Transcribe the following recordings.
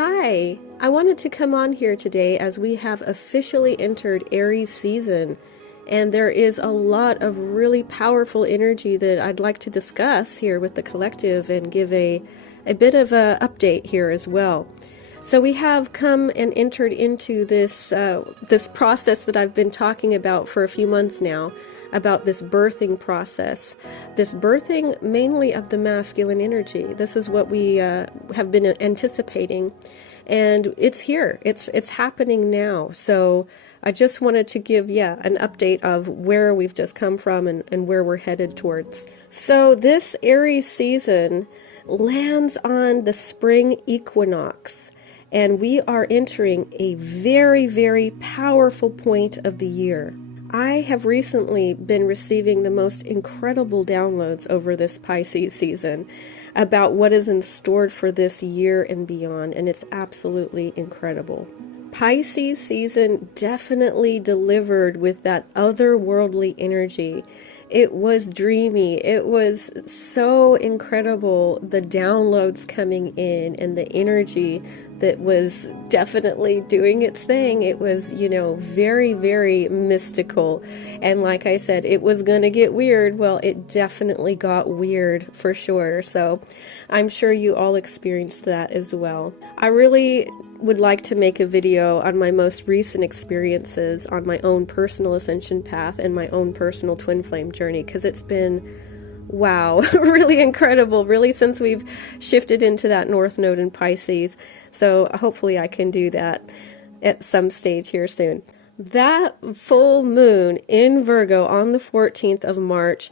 Hi, I wanted to come on here today as we have officially entered Aries season, and there is a lot of really powerful energy that I'd like to discuss here with the collective and give a bit of an update here as well. So we have come and entered into this process that I've been talking about for a few months now, about this birthing process, this birthing mainly of the masculine energy. This is what we have been anticipating, and it's here. It's happening now. So I just wanted to give an update of where we've just come from and where we're headed towards. So this Aries season lands on the spring equinox, and we are entering a very, very powerful point of the year. I have recently been receiving the most incredible downloads over this Pisces season about what is in store for this year and beyond, and it's absolutely incredible. Pisces season definitely delivered with that otherworldly energy. It was dreamy. It was so incredible, the downloads coming in and the energy that was definitely doing its thing. It was, very, very mystical. And like I said, it was going to get weird. Well, it definitely got weird for sure. So I'm sure you all experienced that as well. I really would like to make a video on my most recent experiences on my own personal ascension path and my own personal twin flame journey, because it's been, wow, really incredible, really, since we've shifted into that North Node in Pisces. So hopefully I can do that at some stage here soon. That full moon in Virgo on the 14th of March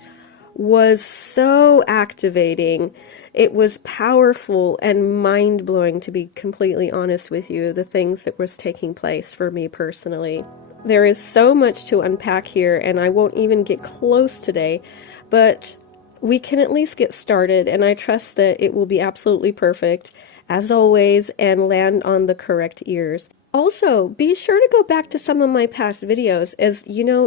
was so activating. It was powerful and mind-blowing, to be completely honest with you, the things that was taking place for me personally. There is so much to unpack here, and I won't even get close today, but we can at least get started, and I trust that it will be absolutely perfect, as always, and land on the correct ears. Also, be sure to go back to some of my past videos, as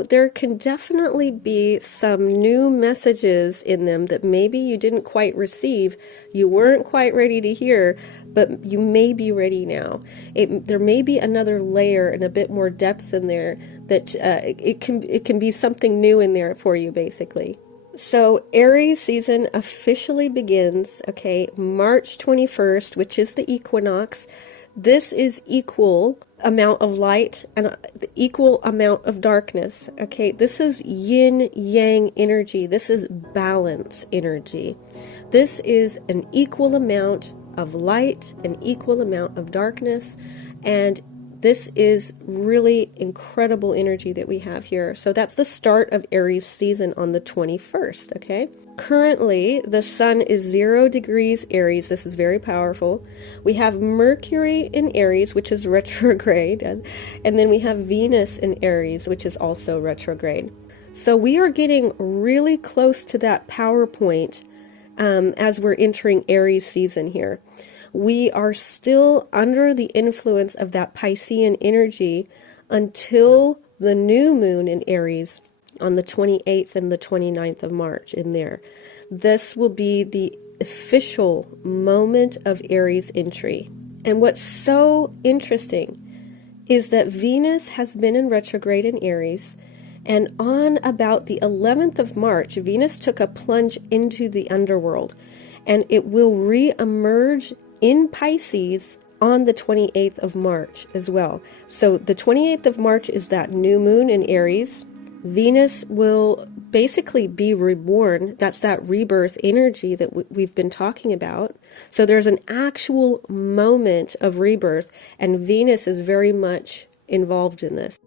there can definitely be some new messages in them that maybe you didn't quite receive, you weren't quite ready to hear, but you may be ready now. There may be another layer and a bit more depth in there that it can be something new in there for you, basically. So Aries season officially begins, March 21st, which is the equinox. This is equal amount of light and the equal amount of darkness. This is yin yang energy. This is balance energy. This is an equal amount of light, an equal amount of darkness, and this is really incredible energy that we have here. So that's the start of Aries season on the 21st, Currently, the sun is 0 degrees Aries. This is very powerful. We have Mercury in Aries, which is retrograde. And then we have Venus in Aries, which is also retrograde. So we are getting really close to that power point as we're entering Aries season here. We are still under the influence of that Piscean energy until the new moon in Aries on the 28th and the 29th of March in there. This will be the official moment of Aries entry. And what's so interesting is that Venus has been in retrograde in Aries, and on about the 11th of March, Venus took a plunge into the underworld, and it will re-emerge in Pisces on the 28th of March as well. So the 28th of March is that new moon in Aries. Venus will basically be reborn. That's that rebirth energy that we've been talking about. So there's an actual moment of rebirth, and Venus is very much involved in this.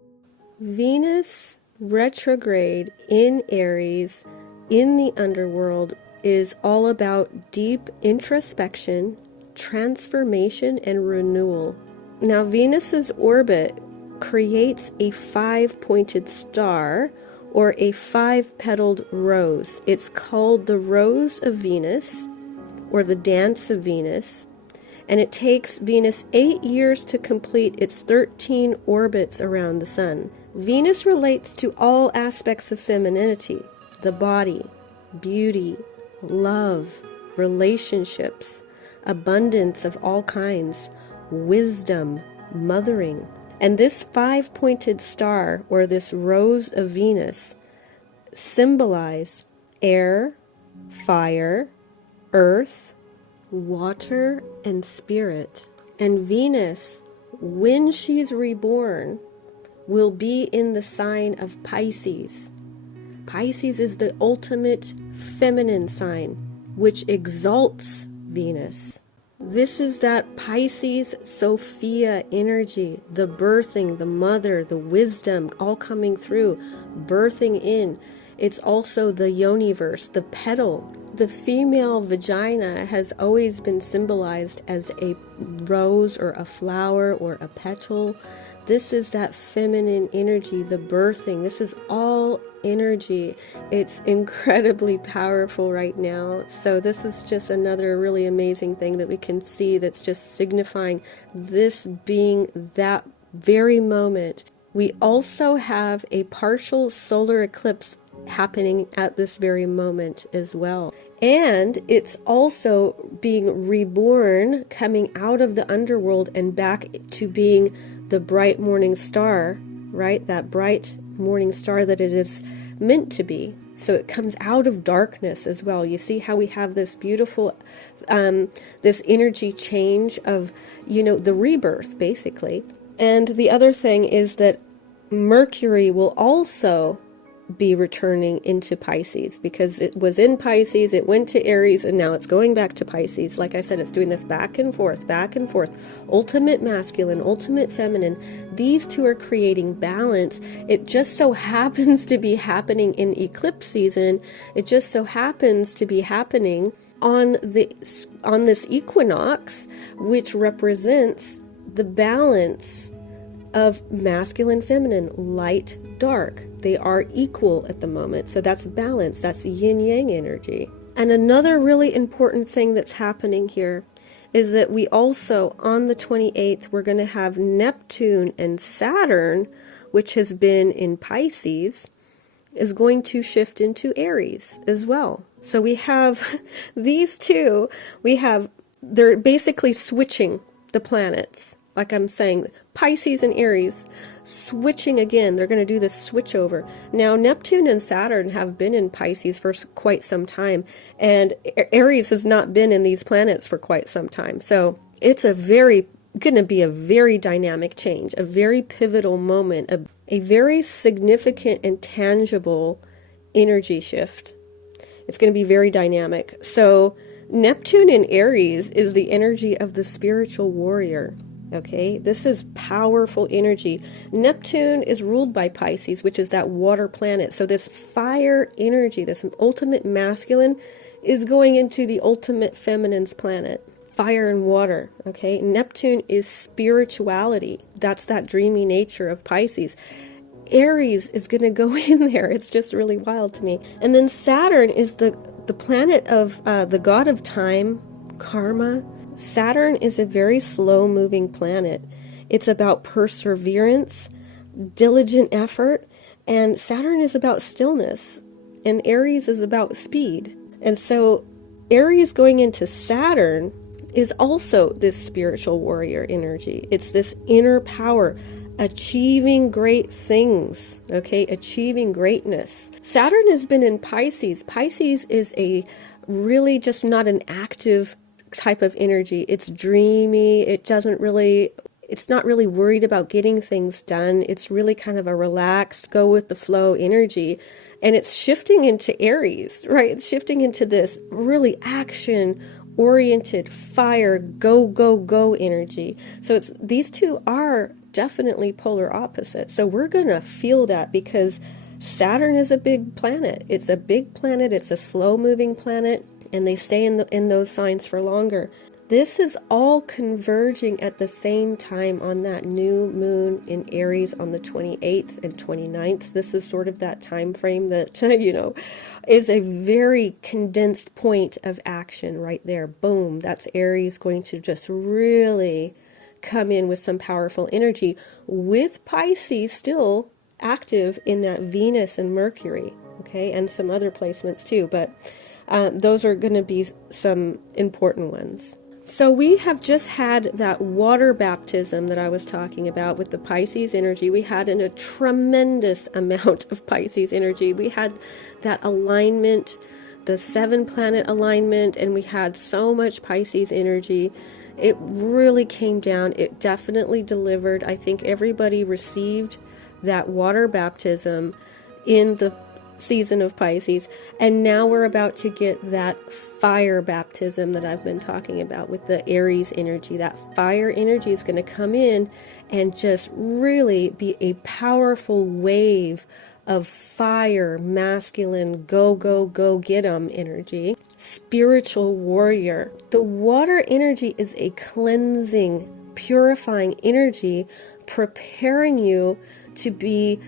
Venus retrograde in Aries in the underworld is all about deep introspection, transformation, and renewal. Now, Venus's orbit creates a 5-pointed star or a 5-petaled rose. It's called the Rose of Venus or the Dance of Venus, and it takes Venus 8 years to complete its 13 orbits around the sun. Venus relates to all aspects of femininity, the body, beauty, love, relationships, abundance of all kinds, wisdom, mothering. And this 5-pointed star, or this rose of Venus, symbolize air, fire, earth, water, and spirit. And Venus, when she's reborn, will be in the sign of Pisces. Pisces is the ultimate feminine sign, which exalts Venus. This is that Pisces Sophia energy, the birthing, the mother, the wisdom, all coming through, birthing in. It's also the yoniverse, the petal. The female vagina has always been symbolized as a rose or a flower or a petal. This is that feminine energy, the birthing. This is all energy. It's incredibly powerful right now. So this is just another really amazing thing that we can see that's just signifying this being that very moment. We also have a partial solar eclipse happening at this very moment as well. And it's also being reborn, coming out of the underworld and back to being the bright morning star, right? That bright morning star that it is meant to be. So it comes out of darkness as well. You see how we have this beautiful, this energy change of, the rebirth, basically. And the other thing is that Mercury will also be returning into Pisces, because it was in Pisces, it went to Aries, and now it's going back to Pisces. Like I said, it's doing this back and forth, ultimate masculine, ultimate feminine. These two are creating balance. It just so happens to be happening in eclipse season. It just so happens to be happening on this equinox, which represents the balance of masculine, feminine, light, dark. They are equal at the moment. So that's balance. That's yin-yang energy. And another really important thing that's happening here is that we also, on the 28th, we're going to have Neptune and Saturn, which has been in Pisces, is going to shift into Aries as well. So we have these two, they're basically switching the planets. Like I'm saying, Pisces and Aries switching again. They're going to do this switch over. Now, Neptune and Saturn have been in Pisces for quite some time, and Aries has not been in these planets for quite some time. So it's going to be a very dynamic change, a very pivotal moment, a very significant and tangible energy shift. It's going to be very dynamic. So Neptune in Aries is the energy of the spiritual warrior. Okay, this is powerful energy. Neptune is ruled by Pisces, which is that water planet. So this fire energy, this ultimate masculine, is going into the ultimate feminine's planet. Fire and water, okay? Neptune is spirituality. That's that dreamy nature of Pisces. Aries is going to go in there. It's just really wild to me. And then Saturn is the planet of the god of time, karma. Saturn is a very slow-moving planet. It's about perseverance, diligent effort, and Saturn is about stillness, and Aries is about speed. And so Aries going into Saturn is also this spiritual warrior energy. It's this inner power, achieving great things, okay? Achieving greatness. Saturn has been in Pisces. Pisces is a really just not an active type of energy. It's dreamy. It's not really worried about getting things done. It's really kind of a relaxed, go with the flow energy. And it's shifting into Aries, right? It's shifting into this really action-oriented, fire, go, go, go energy. So these two are definitely polar opposites. So we're going to feel that because Saturn is a big planet. It's a big planet. It's a slow-moving planet. And they stay in those signs for longer. This is all converging at the same time on that new moon in Aries on the 28th and 29th. This is sort of that time frame that, is a very condensed point of action right there. Boom, that's Aries going to just really come in with some powerful energy, with Pisces still active in that Venus and Mercury, okay, and some other placements too, but those are going to be some important ones. So we have just had that water baptism that I was talking about with the Pisces energy. We had a tremendous amount of Pisces energy. We had that alignment, the 7-planet alignment, and we had so much Pisces energy. It really came down. It definitely delivered. I think everybody received that water baptism in the season of Pisces, and now we're about to get that fire baptism that I've been talking about with the Aries energy. That fire energy is going to come in and just really be a powerful wave of fire, masculine, go, go, go, get 'em energy, spiritual warrior. The water energy is a cleansing, purifying energy, preparing you to be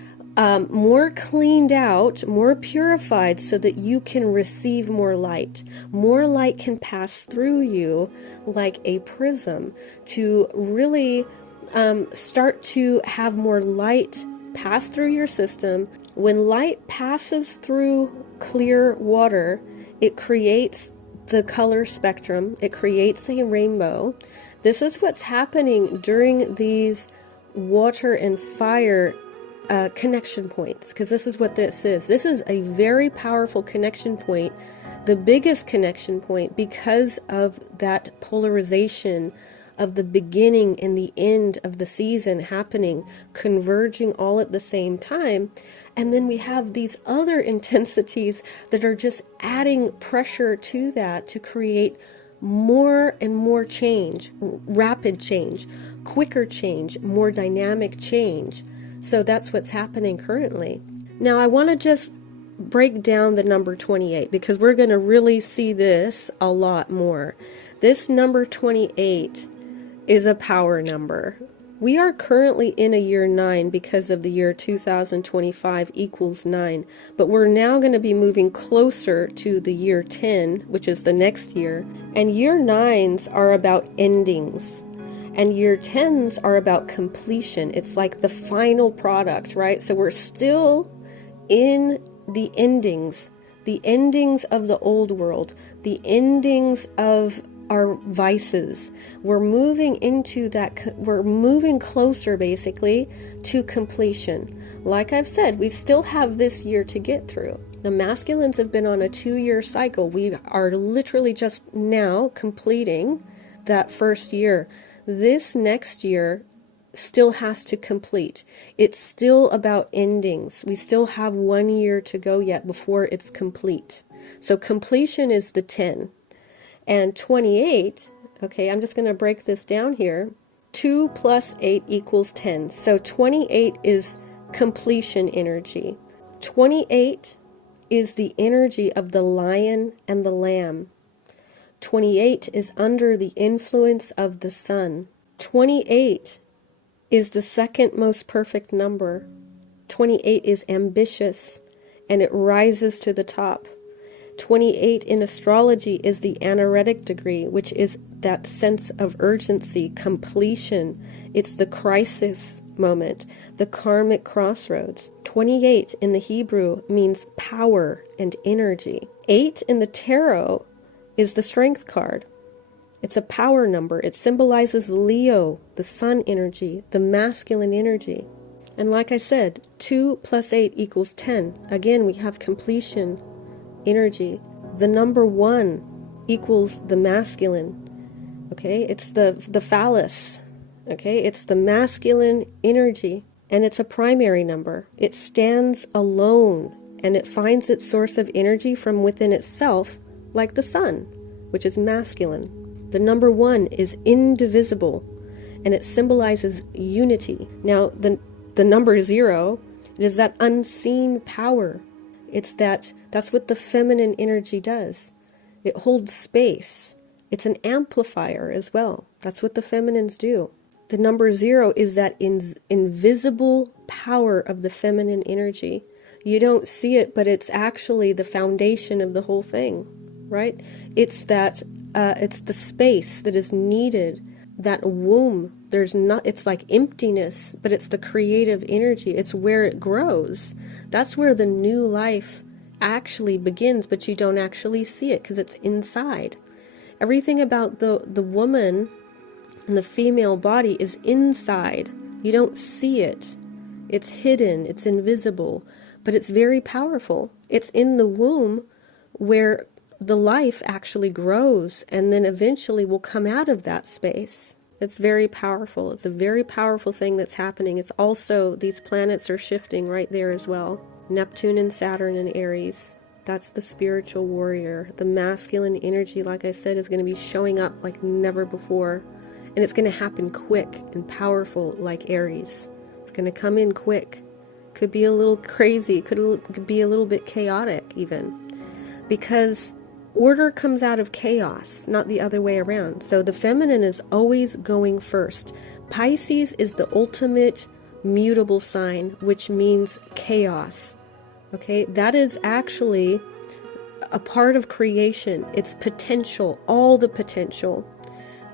more cleaned out, more purified, so that you can receive more light. More light can pass through you like a prism to really start to have more light pass through your system. When light passes through clear water, it creates the color spectrum. It creates a rainbow. This is what's happening during these water and fire connection points, because this is what this is. This is a very powerful connection point, the biggest connection point, because of that polarization of the beginning and the end of the season happening, converging all at the same time. And then we have these other intensities that are just adding pressure to that to create more and more change, rapid change, quicker change, more dynamic change. So that's what's happening currently. Now I want to just break down the number 28, because we're going to really see this a lot more. This number 28 is a power number. We are currently in a year 9 because of the year 2025 equals 9, but we're now going to be moving closer to the year 10, which is the next year. And year 9s are about endings. And year 10s are about completion. It's like the final product, right? So we're still in the endings of the old world, the endings of our vices. We're moving into that, we're moving closer basically to completion. Like I've said, we still have this year to get through. The masculines have been on a 2-year cycle. We are literally just now completing that first year. This next year still has to complete. It's still about endings. We still have 1 year to go yet before it's complete. So completion is the 10. And 28, okay, I'm just going to break this down here. 2 plus 8 equals 10. So 28 is completion energy. 28 is the energy of the lion and the lamb. 28 is under the influence of the sun. 28 is the second most perfect number. 28 is ambitious, and it rises to the top. 28 in astrology is the anaretic degree, which is that sense of urgency, completion. It's the crisis moment, the karmic crossroads. 28 in the Hebrew means power and energy. 8 in the tarot is the strength card. It's a power number. It symbolizes Leo, the sun energy, the masculine energy. And like I said, 2 plus 8 equals 10. Again, we have completion energy. The number 1 equals the masculine. Okay, it's the phallus. Okay, it's the masculine energy, and it's a primary number. It stands alone, and it finds its source of energy from within itself, like the sun, which is masculine. The number 1 is indivisible, and it symbolizes unity. Now, the number 0 is that unseen power. That's what the feminine energy does. It holds space. It's an amplifier as well. That's what the feminines do. The number 0 is that invisible power of the feminine energy. You don't see it, but it's actually the foundation of the whole thing, right? It's the space that is needed, that womb. It's like emptiness, but it's the creative energy. It's where it grows. That's where the new life actually begins, but you don't actually see it because it's inside. Everything about the woman and the female body is inside. You don't see it. It's hidden, it's invisible, but it's very powerful. It's in the womb where the life actually grows and then eventually will come out of that space. It's very powerful. It's a very powerful thing that's happening. It's also, these planets are shifting right there as well. Neptune and Saturn and Aries. That's the spiritual warrior. The masculine energy, like I said, is going to be showing up like never before. And it's going to happen quick and powerful like Aries. It's going to come in quick. Could be a little crazy. Could be a little bit chaotic even. Because order comes out of chaos, not the other way around. So the feminine is always going first. Pisces is the ultimate mutable sign, which means chaos. Okay, that is actually a part of creation. It's potential, all the potential.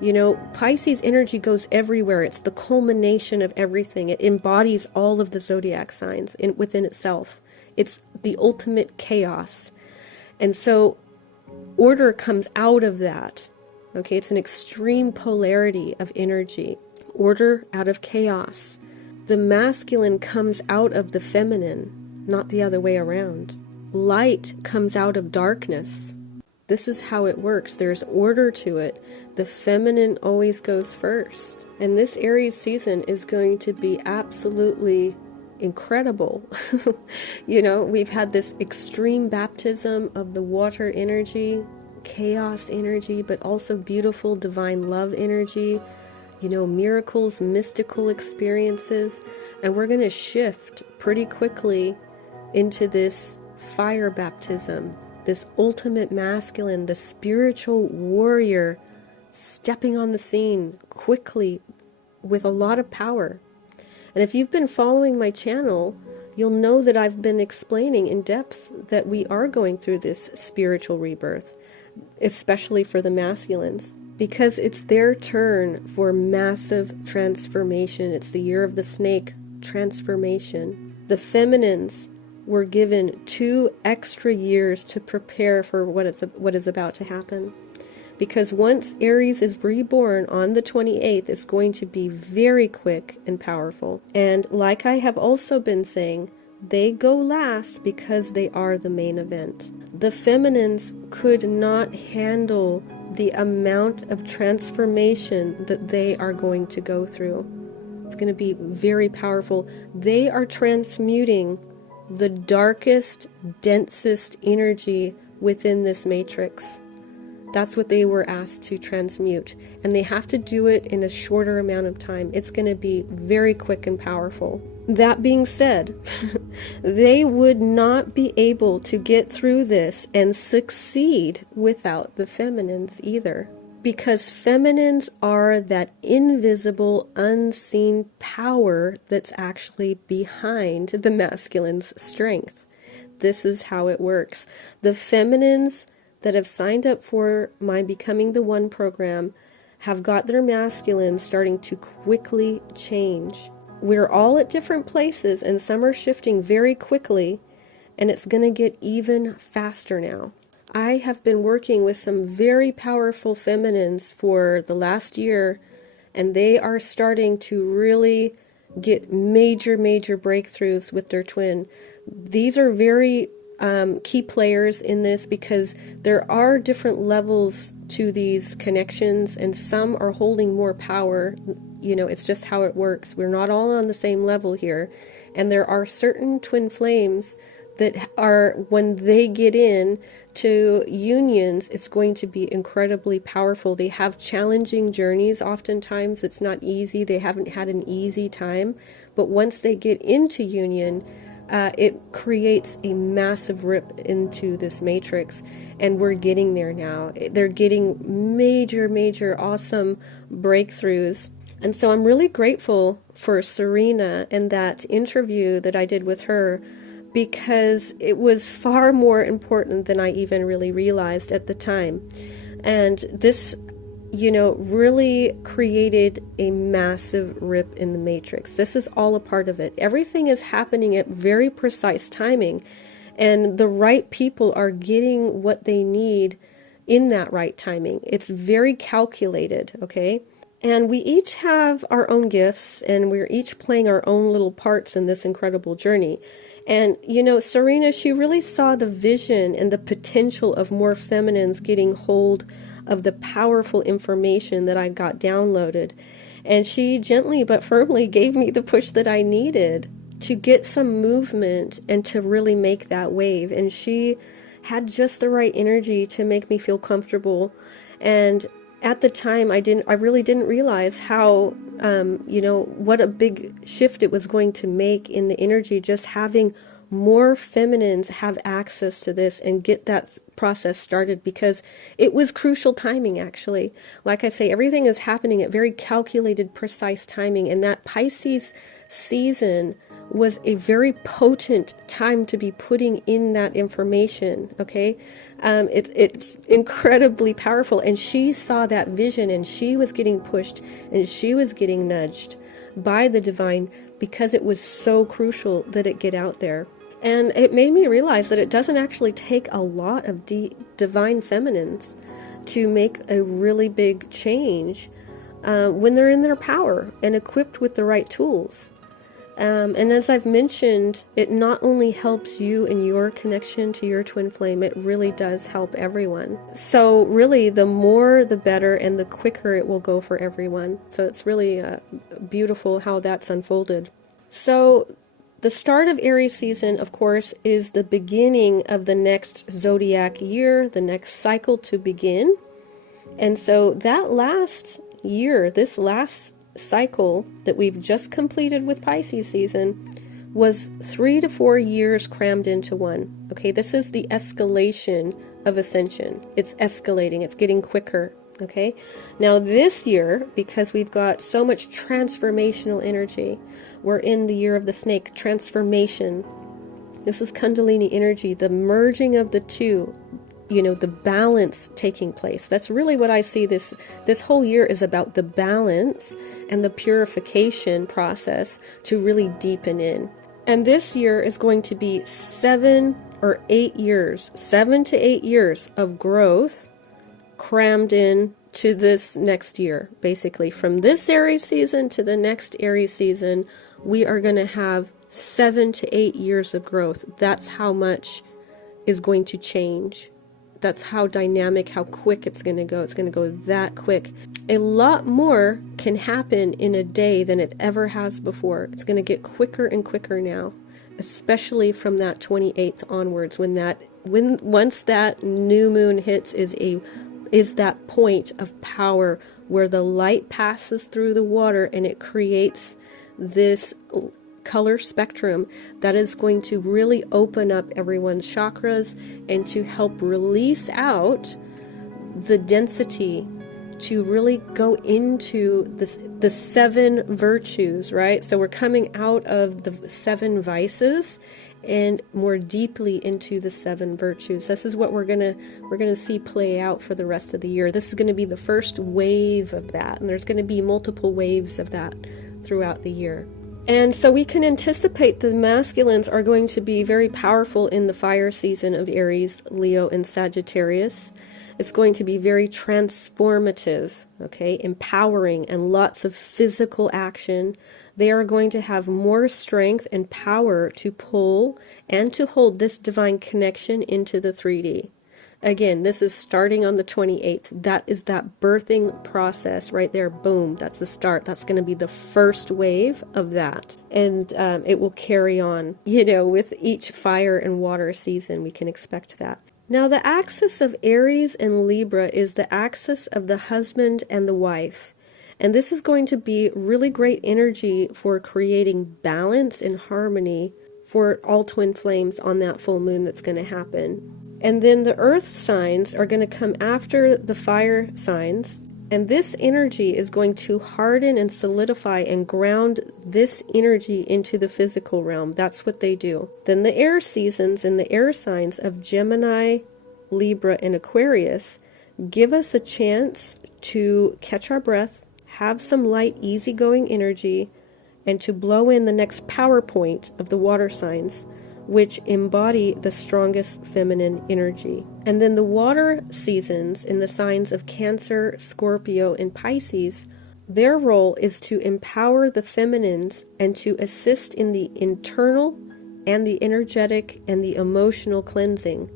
You know, Pisces energy goes everywhere. It's the culmination of everything. It embodies all of the zodiac signs within itself. It's the ultimate chaos. And so order comes out of that. Okay, it's an extreme polarity of energy. Order out of chaos. The masculine comes out of the feminine, not the other way around. Light comes out of darkness. This is how it works. There's order to it. The feminine always goes first. And this Aries season is going to be absolutely incredible. You know, we've had this extreme baptism of the water energy, chaos energy, but also beautiful divine love energy, you know, miracles, mystical experiences. And we're going to shift pretty quickly into this fire baptism, this ultimate masculine, the spiritual warrior stepping on the scene quickly with a lot of power. And if you've been following my channel, you'll know that I've been explaining in depth that we are going through this spiritual rebirth, especially for the masculines, because it's their turn for massive transformation. It's the year of the snake, transformation. The feminines were given 2 extra years to prepare for what is about to happen. Because once Aries is reborn on the 28th, it's going to be very quick and powerful. And like I have also been saying, they go last because they are the main event. The feminines could not handle the amount of transformation that they are going to go through. It's going to be very powerful. They are transmuting the darkest, densest energy within this matrix. That's what they were asked to transmute. And they have to do it in a shorter amount of time. It's going to be very quick and powerful. That being said, they would not be able to get through this and succeed without the feminines either. Because feminines are that invisible, unseen power that's actually behind the masculine's strength. This is how it works. The feminines that have signed up for my Becoming the One program have got their masculine starting to quickly change. We're all at different places and some are shifting very quickly, and it's going to get even faster now. I have been working with some very powerful feminines for the last year, and they are starting to really get major breakthroughs with their twin. These are very key players in this because there are different levels to these connections, and some are holding more power. You know, it's just how it works. We're not all on the same level here. And there are certain twin flames that are, when they get in to unions, it's going to be incredibly powerful. They have challenging journeys. Oftentimes it's not easy. They haven't had an easy time. But once they get into union, it creates a massive rip into this matrix, and we're getting there now. They're getting major, awesome breakthroughs. And so I'm really grateful for Serena and that interview that I did with her, because it was far more important than I even really realized at the time. And this, you know, really created a massive rip in the matrix. This is all a part of it. Everything is happening at very precise timing, and the right people are getting what they need in that right timing. It's very calculated, okay? And we each have our own gifts, and we're each playing our own little parts in this incredible journey. And, you know, Serena, she really saw the vision and the potential of more feminines getting hold of the powerful information that I got downloaded. And she gently but firmly gave me the push that I needed to get some movement and to really make that wave. And she had just the right energy to make me feel comfortable. And at the time, I really didn't realize how, what a big shift it was going to make in the energy, just having more feminines have access to this and get that process started, because it was crucial timing, actually. Like I say, everything is happening at very calculated, precise timing, and that Pisces season was a very potent time to be putting in that information, okay? It's incredibly powerful, and she saw that vision, and she was getting pushed, and she was getting nudged by the divine, because it was so crucial that it get out there. And it made me realize that it doesn't actually take a lot of divine feminines to make a really big change when they're in their power and equipped with the right tools. And as I've mentioned, it not only helps you in your connection to your twin flame, it really does help everyone. So really, the more the better, and the quicker it will go for everyone. So it's really beautiful how that's unfolded. So the start of Aries season, of course, is the beginning of the next zodiac year, the next cycle to begin. And so that last year, this last cycle that we've just completed with Pisces season, was 3 to 4 years crammed into one. Okay, this is the escalation of ascension. It's escalating, it's getting quicker. Okay, now this year, because we've got so much transformational energy, we're in the year of the snake, transformation. This is Kundalini energy, the merging of the two, the balance taking place. That's really what I see. This whole year is about the balance and the purification process to really deepen in. And this year is going to be 7 to 8 years of growth crammed in to this next year. Basically, from this Aries season to the next Aries season, we are going to have 7 to 8 years of growth. That's how much is going to change. That's how dynamic, how quick it's going to go. It's going to go that quick. A lot more can happen in a day than it ever has before. It's going to get quicker and quicker now, especially from that 28th onwards, once that new moon hits is that point of power where the light passes through the water and it creates this color spectrum that is going to really open up everyone's chakras and to help release out the density to really go into the 7 virtues, right? So we're coming out of the 7 vices and more deeply into the 7 virtues. This is what we're gonna see play out for the rest of the year. This is going to be the first wave of that, and there's going to be multiple waves of that throughout the year. And so we can anticipate the masculines are going to be very powerful in the fire season of Aries, Leo, and Sagittarius. It's going to be very transformative, okay, empowering, and lots of physical action. They are going to have more strength and power to pull and to hold this divine connection into the 3D. Again, this is starting on the 28th. That is that birthing process right there. Boom, that's the start. That's going to be the first wave of that. And it will carry on, with each fire and water season. We can expect that. Now, the axis of Aries and Libra is the axis of the husband and the wife. And this is going to be really great energy for creating balance and harmony for all twin flames on that full moon that's going to happen. And then the earth signs are going to come after the fire signs. And this energy is going to harden and solidify and ground this energy into the physical realm. That's what they do. Then the air seasons and the air signs of Gemini, Libra, and Aquarius give us a chance to catch our breath, have some light, easygoing energy, and to blow in the next power point of the water signs, which embody the strongest feminine energy. And then the water seasons in the signs of Cancer, Scorpio, and Pisces, their role is to empower the feminines and to assist in the internal and the energetic and the emotional cleansing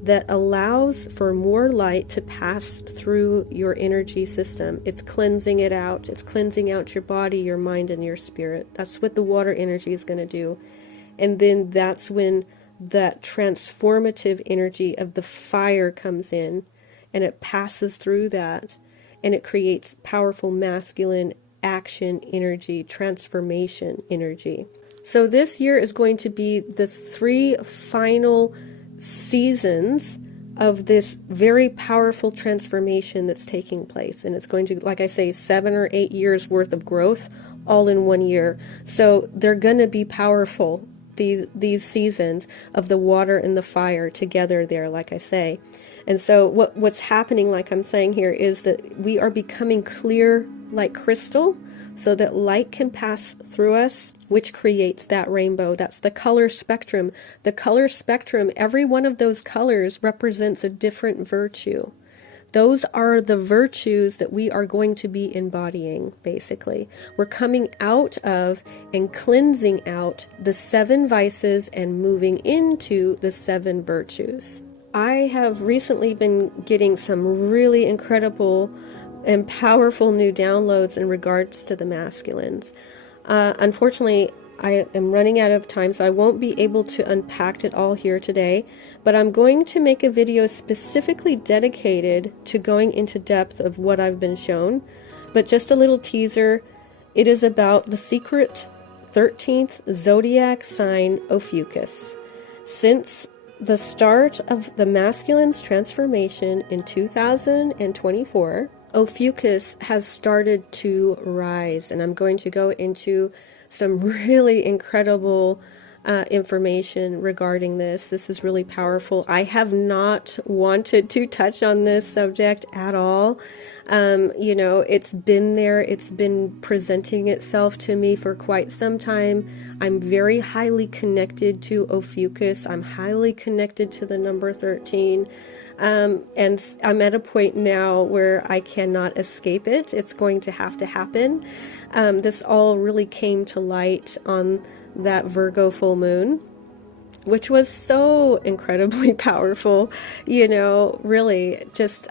that allows for more light to pass through your energy system. It's cleansing it out. It's cleansing out your body, your mind, and your spirit. That's what the water energy is going to do. And then that's when that transformative energy of the fire comes in, and it passes through that, and it creates powerful masculine action energy, transformation energy. So this year is going to be the 3 final seasons of this very powerful transformation that's taking place. And it's going to, like I say, 7 or 8 years worth of growth all in 1 year. So they're going to be powerful, these seasons of the water and the fire together there, like I say. And so what's happening, like I'm saying here, is that we are becoming clear like crystal, so that light can pass through us, which creates that rainbow. That's the color spectrum. The color spectrum, every one of those colors represents a different virtue. Those are the virtues that we are going to be embodying, basically. We're coming out of and cleansing out the 7 vices and moving into the 7 virtues. I have recently been getting some really incredible and powerful new downloads in regards to the masculines. Unfortunately, I am running out of time, so I won't be able to unpack it all here today, but I'm going to make a video specifically dedicated to going into depth of what I've been shown. But just a little teaser, it is about the secret 13th zodiac sign, Ophiuchus. Since the start of the masculine's transformation in 2024, Ophiuchus has started to rise, and I'm going to go into some really incredible information regarding this. This is really powerful. I have not wanted to touch on this subject at all. It's been there. It's been presenting itself to me for quite some time. I'm very highly connected to Ophiuchus. I'm highly connected to the number 13. And I'm at a point now where I cannot escape it. It's going to happen. This all really came to light on that Virgo full moon, which was so incredibly powerful. Really,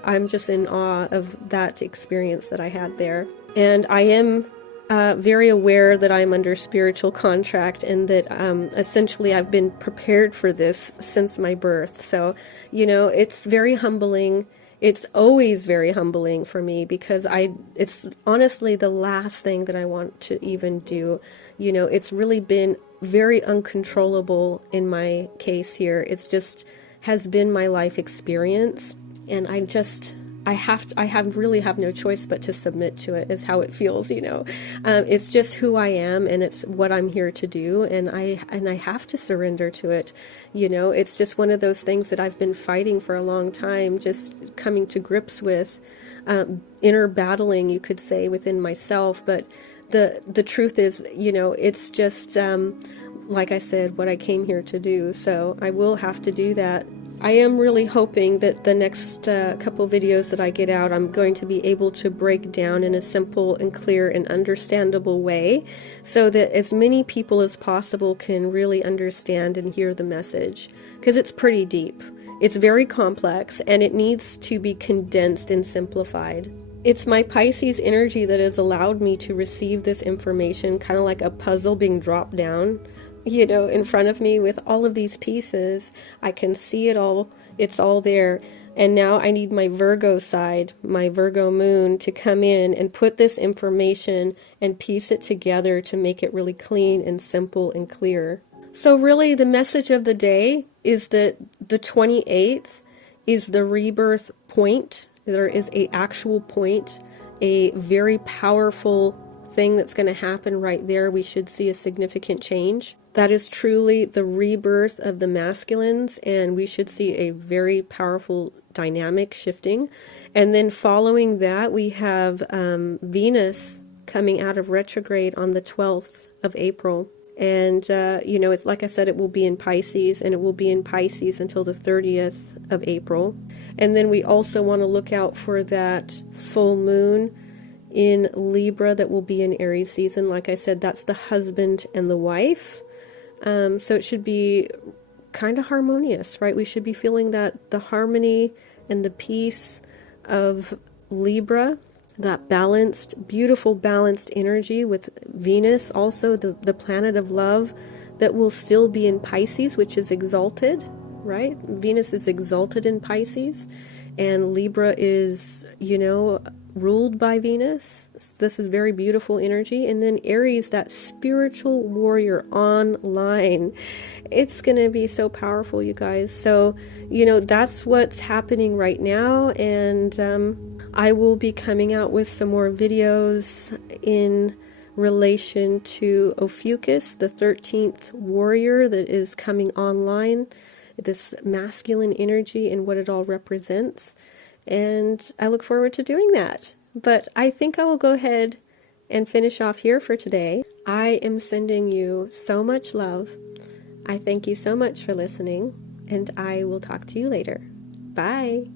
I'm just in awe of that experience that I had there. And I am very aware that I'm under spiritual contract, and that essentially I've been prepared for this since my birth. So, it's very humbling. It's always very humbling for me, because it's honestly the last thing that I want to even do. It's really been very uncontrollable in my case here. It's just has been my life experience, and I really have no choice but to submit to it, is how it feels. It's just who I am, and it's what I'm here to do, and I have to surrender to it. It's just one of those things that I've been fighting for a long time, just coming to grips with, inner battling, you could say, within myself. But the truth is, it's just like I said, what I came here to do. So I will have to do that. I am really hoping that the next couple videos that I get out, I'm going to be able to break down in a simple and clear and understandable way, so that as many people as possible can really understand and hear the message, because it's pretty deep. It's very complex, and it needs to be condensed and simplified. It's my Pisces energy that has allowed me to receive this information, kind of like a puzzle being dropped down, in front of me with all of these pieces. I can see it all. It's all there. And now I need my Virgo side, my Virgo moon, to come in and put this information and piece it together to make it really clean and simple and clear. So really the message of the day is that the 28th is the rebirth point. There is an actual point, a very powerful thing that's going to happen right there. We should see a significant change. That is truly the rebirth of the masculines, and we should see a very powerful dynamic shifting. And then following that, we have Venus coming out of retrograde on the 12th of April. And, it's like I said, it will be in Pisces, and it will be in Pisces until the 30th of April. And then we also want to look out for that full moon in Libra that will be in Aries season. Like I said, that's the husband and the wife. So it should be kind of harmonious, right? We should be feeling that the harmony and the peace of Libra, that balanced, beautiful balanced energy with Venus, also the planet of love, that will still be in Pisces, which is exalted, right? Venus is exalted in Pisces, and Libra is, ruled by Venus. This is very beautiful energy. And then Aries, that spiritual warrior online. It's going to be so powerful, you guys. So, that's what's happening right now. And I will be coming out with some more videos in relation to Ophiuchus, the 13th warrior that is coming online, this masculine energy and what it all represents. And I look forward to doing that. But I think I will go ahead and finish off here for today. I am sending you so much love. I thank you so much for listening, and I will talk to you later. Bye.